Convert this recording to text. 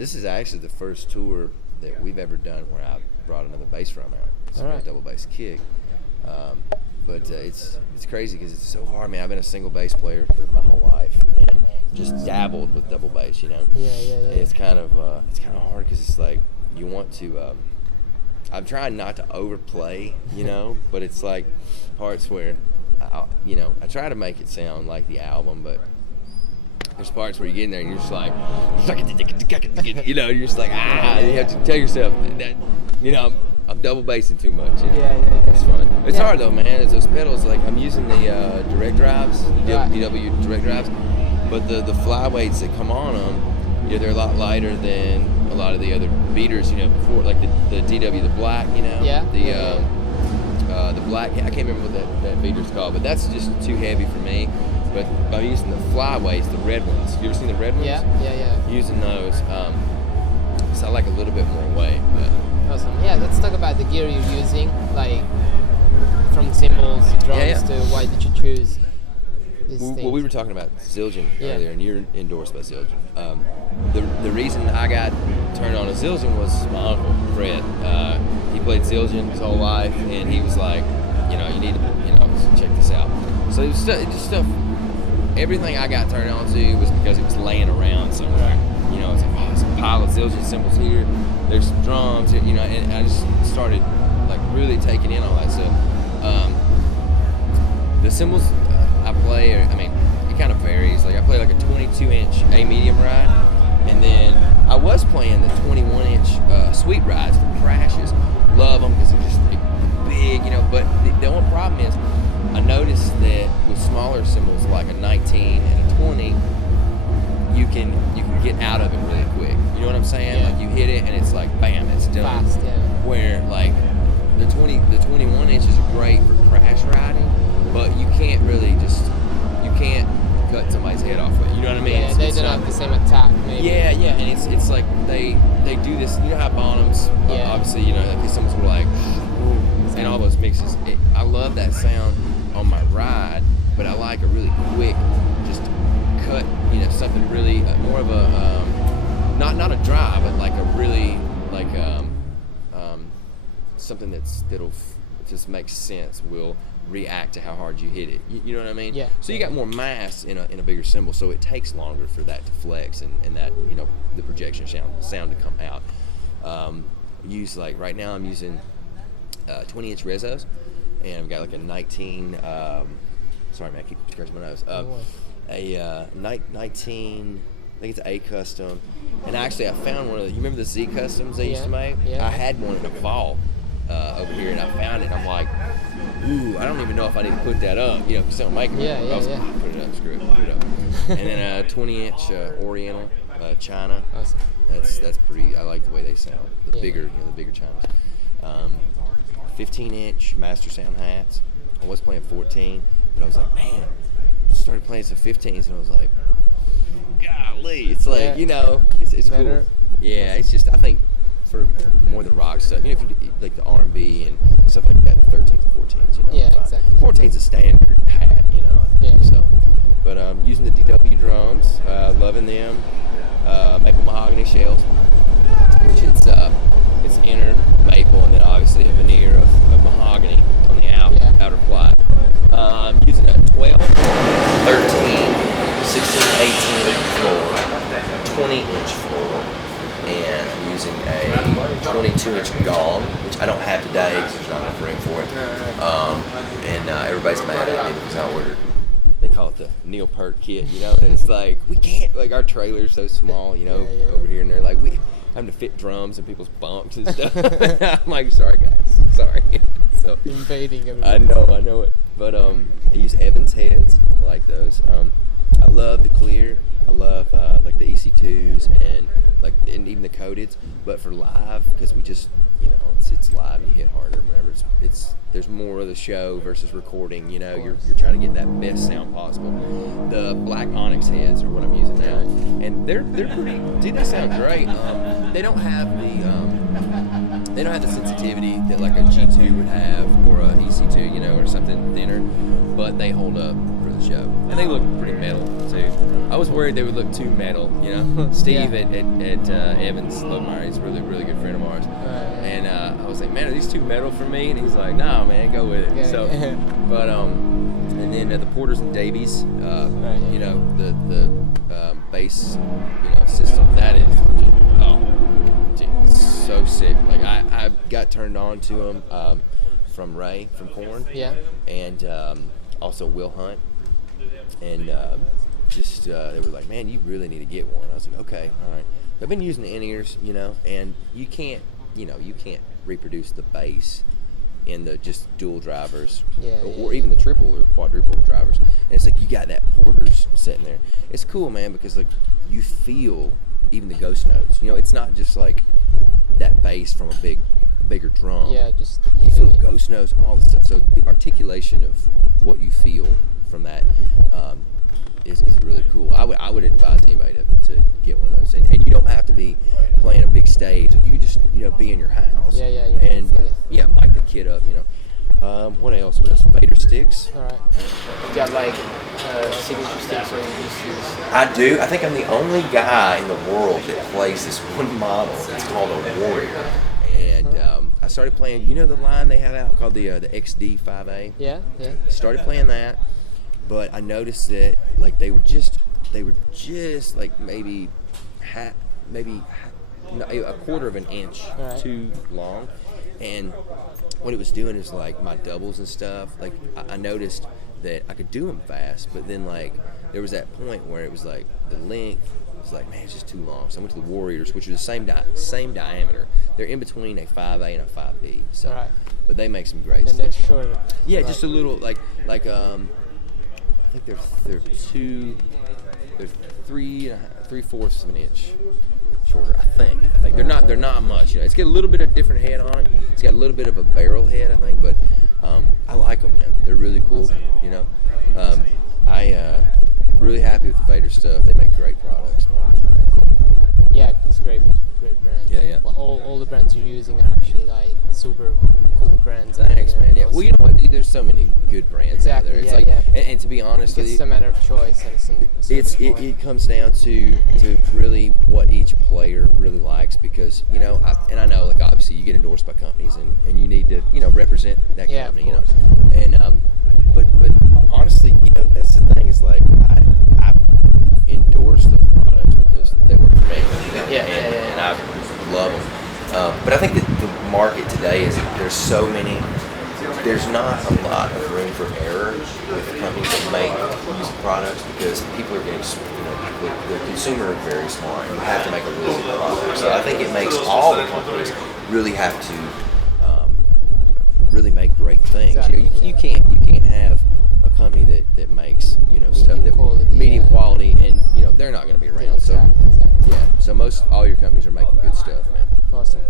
this is actually the first tour that we've ever done where I brought another bass drum out. So a double bass kick. But it's crazy because it's so hard, man. I've been a single bass player for my whole life and just dabbled with double bass, Yeah. It's kind of hard because it's like you want to. I'm trying not to overplay, but it's like parts where, I try to make it sound like the album, but there's parts where you get in there and you're just like, you're just like, you have to tell yourself that, I'm double bassing too much. Yeah. It's fun. It's hard though, man. It's those pedals. Like I'm using the direct drives, the DW direct drives, but the flyweights that come on them, they're a lot lighter than a lot of the other beaters. Before like the DW, the black. The black. I can't remember what that beater's called, but that's just too heavy for me. But by using the flyweights, the red ones. You ever seen the red ones? Yeah. Using those, so I like a little bit more weight, but. Awesome. Yeah, let's talk about the gear you're using, like from cymbals, drums to why did you choose these things? Well, we were talking about Zildjian earlier, and you're endorsed by Zildjian. The reason I got turned on to Zildjian was my uncle, Fred. He played Zildjian his whole life, and he was like, you need to, check this out. So it was just stuff, everything I got turned on to was because it was laying around somewhere. It's like, there's a pile of Zildjian cymbals here. There's some drums, and I just started like really taking in all that stuff. The cymbals I play, it kind of varies. Like I play like a 22-inch A medium ride, and then I was playing the 21-inch sweet rides for crashes. Love them because they're just big, But the only problem is, I noticed that with smaller cymbals like a 19 and a 20. You can get out of it really quick. You know what I'm saying? Yeah. Like you hit it and it's like bam, it's done. Fast, yeah. Where like the 21 inches are great for crash riding, but you can't cut somebody's head off with it. You know what I mean? Yeah, they don't have the same attack, maybe. Yeah, and it's like they do this. You know how Bonhams, obviously, like someone's like, and all those mixes. I love that sound on my ride, but I like a really quick, just cut, something really more of a not a drive, but like a really like something that'll just make sense, will react to how hard you hit it. You know what I mean? Yeah. So you got more mass in a bigger cymbal, so it takes longer for that to flex and that the projection sound to come out. Use like right now I'm using 20-inch Rezos, and I've got like a 19. Sorry, man, I keep scratching my nose. A 19, I think it's A custom, and actually I found one of the. You remember the Z customs they used to make? Yeah. I had one in a vault over here, and I found it. And I'm like, ooh, I don't even know if I need to put that up. If you don't make it, I was like, put it up, screw it, put it up. And then a 20-inch Oriental China. Awesome. That's pretty. I like the way they sound. The bigger Chinas. 15-inch Master Sound hats. I was playing 14, but I was like, man. Started playing some 15s, and I was like, golly, it's like, it's cool. Yeah, it's just, I think for more than rock stuff, if you do, like the R&B and stuff like that, the 13s and 14s, Yeah, exactly. 14's a standard hat, I think, so. But using the DW drums, loving them, maple mahogany shells, which it's inner maple and then obviously a veneer of mahogany on the outer ply. I'm using a 12, 13, 16, 18 floor, 20-inch floor, and I'm using a 22-inch gong, which I don't have today because there's not enough room for it. And everybody's mad at me because I ordered. They call it the Neil Peart kit, and it's like, we can't, like our trailer's so small, over here, and they're like, we having to fit drums in people's bumps and stuff. I'm like, sorry guys, sorry. So invading everything. I know it. But I use Evans heads. I like those. I love the clear. I love like the EC2s and even the coateds. But for live, because we just it's live and you hit harder. Whenever it's there's more of the show versus recording. You're trying to get that best sound possible. The black onyx heads are what I'm using now, and they're pretty. Dude, they sound great. They don't have the sensitivity that like a G2 would have or a EC2, or something thinner, but they hold up really the show, and they look pretty metal too. I was worried they would look too metal, you know. Steve Yeah. at Evans Lomeyer, he's a really good friend of ours, and I was like, man, are these too metal for me? And he's like, nah, man, go with it. Yeah, So, yeah. but and then the Porters and Davies, you know, the bass, you know, system, that is, dude, so sick. Like I got turned on to him from Ray from Korn, and also Will Hunt, and they were like, man, you really need to get one. I was like, okay, all right. I've been using the in-ears, you know, and you can't reproduce the bass in the just dual drivers, or even the triple or quadruple drivers. And it's like you got that Porter's sitting there. It's cool, man, because like you feel even the ghost notes. You know, it's not just like that bass from a bigger drum. Yeah, just you feel the ghost notes, all the stuff. So the articulation of what you feel from that is really cool. I would advise anybody to get one of those, and you don't have to be playing a big stage. You could just be in your house. You and feel it. Mic the kid up. What else? Vader sticks. All right. You got like signature sticks, or you just use? I do. I think I'm the only guy in the world that plays this one model. It's called a Warrior. And I started playing. You know the line they have out called the XD5A. Yeah. Started playing that, but I noticed that like they were just like maybe a quarter of an inch too long, and what it was doing is like my doubles and stuff. Like I noticed that I could do them fast, but then like there was that point where it was like the length was like, man, it's just too long. So I went to the Warriors, which are the same diameter. They're in between a 5A and a 5B. So, but they make some great stuff. And they're shorter. Yeah, just a little like I think they're three-fourths of an inch shorter. I think they're not much. It's got a little bit of different head on it. It's got a little bit of a barrel head, I think, but I like them, man. They're really cool. I really happy with the Vader stuff. They make great products, man. Cool. Yeah, it's great brand. Yeah. Well, all the brands you're using are actually like super cool brands. Thanks, man. Yeah. Well, you know what, dude? There's so many good brands out there. It's and to be honest with you, it's a matter of choice. And it comes down to really what each player really likes, because I know, like, obviously you get endorsed by companies and you need to represent that company, and but honestly, that's the thing, is like I endorse the products because they work for me, and I love them. But I think that the market today is there's not a lot of room for error with companies that make music products, because people are getting, the consumer is very smart, and you have to make a really good product. So I think it makes all the companies really have to really make great things. Exactly. You can't have a company that makes stuff that quality, medium quality, and they're not going to be around. Exactly. So most all your companies are making good stuff, man. Awesome.